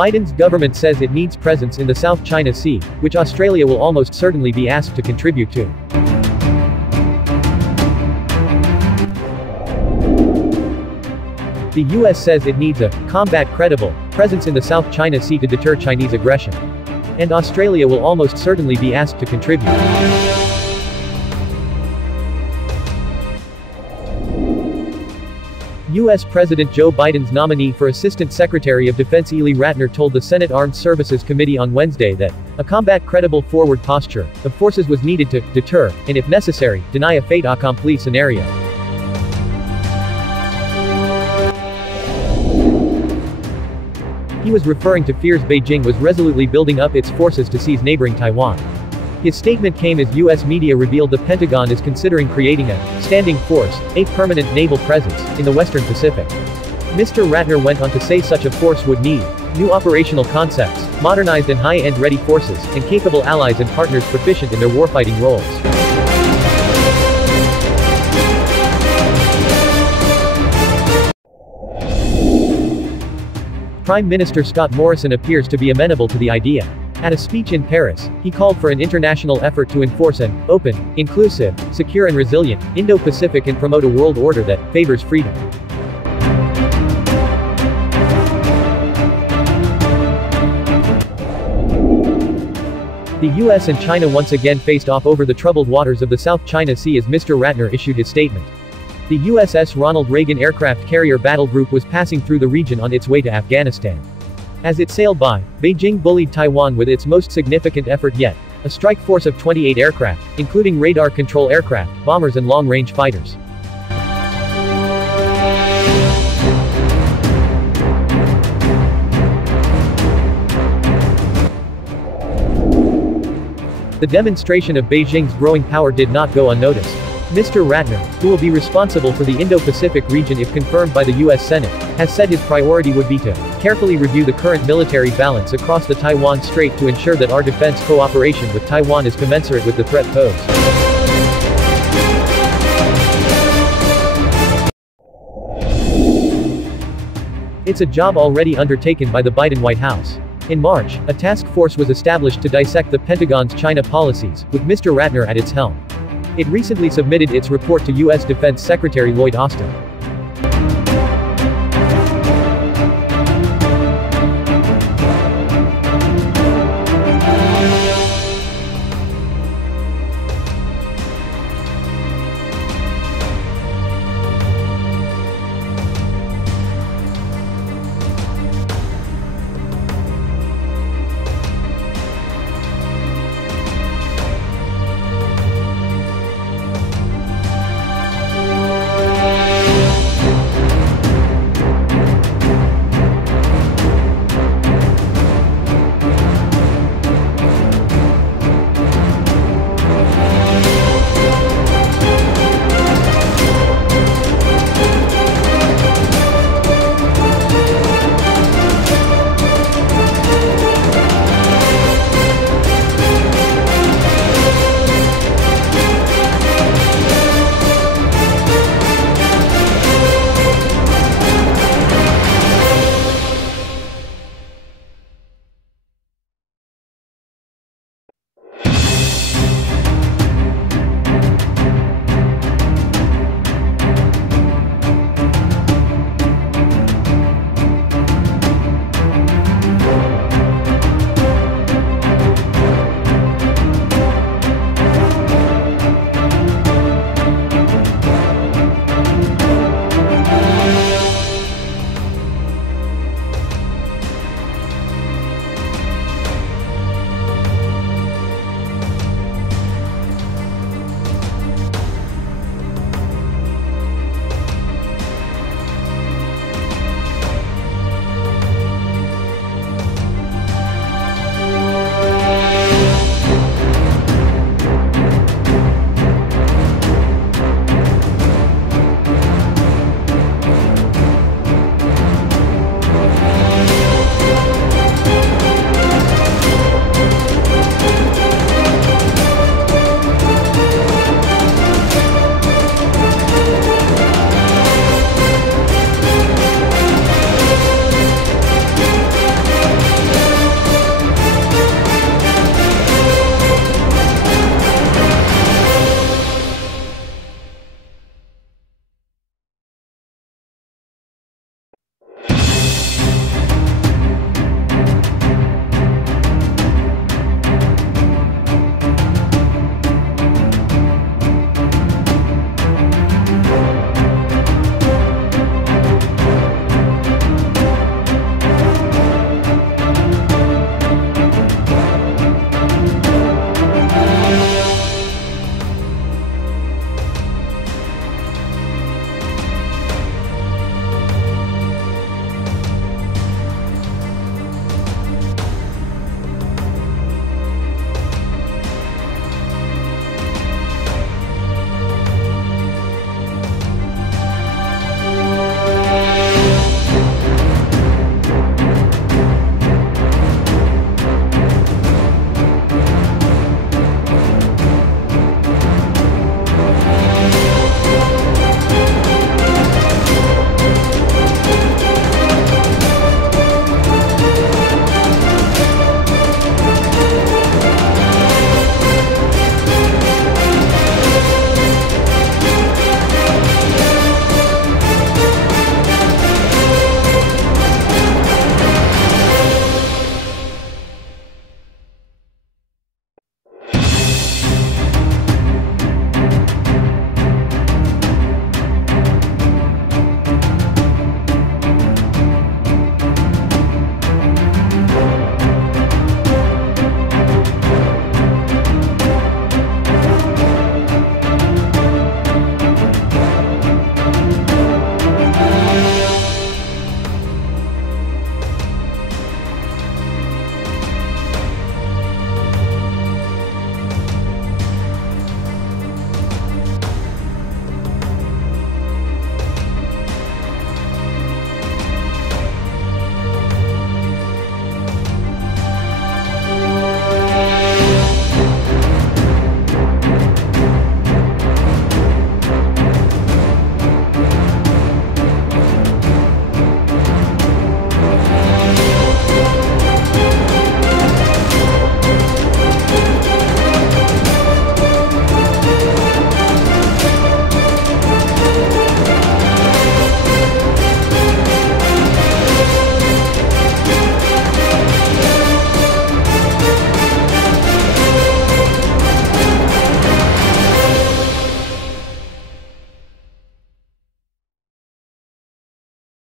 Biden's government says it needs presence in the South China Sea, which Australia will almost certainly be asked to contribute to. The U.S. says it needs a combat credible presence in the South China Sea to deter Chinese aggression. And Australia will almost certainly be asked to contribute. U.S. President Joe Biden's nominee for Assistant Secretary of Defense Ely Ratner told the Senate Armed Services Committee on Wednesday that a combat credible forward posture of forces was needed to deter, and if necessary, deny a fait accompli scenario. He was referring to fears Beijing was resolutely building up its forces to seize neighboring Taiwan. His statement came as U.S. media revealed the Pentagon is considering creating a standing force, a permanent naval presence, in the Western Pacific. Mr. Ratner went on to say such a force would need new operational concepts, modernized and high-end ready forces, and capable allies and partners proficient in their warfighting roles. Prime Minister Scott Morrison appears to be amenable to the idea. At a speech in Paris, he called for an international effort to enforce an open, inclusive, secure and resilient Indo-Pacific and promote a world order that favors freedom. The US and China once again faced off over the troubled waters of the South China Sea as Mr. Ratner issued his statement. The USS Ronald Reagan aircraft carrier battle group was passing through the region on its way to Afghanistan. As it sailed by, Beijing bullied Taiwan with its most significant effort yet, a strike force of 28 aircraft, including radar control aircraft, bombers and long-range fighters. The demonstration of Beijing's growing power did not go unnoticed. Mr. Ratner, who will be responsible for the Indo-Pacific region if confirmed by the U.S. Senate, has said his priority would be to carefully review the current military balance across the Taiwan Strait to ensure that our defense cooperation with Taiwan is commensurate with the threat posed. It's a job already undertaken by the Biden White House. In March, a task force was established to dissect the Pentagon's China policies, with Mr. Ratner at its helm. It recently submitted its report to U.S. Defense Secretary Lloyd Austin.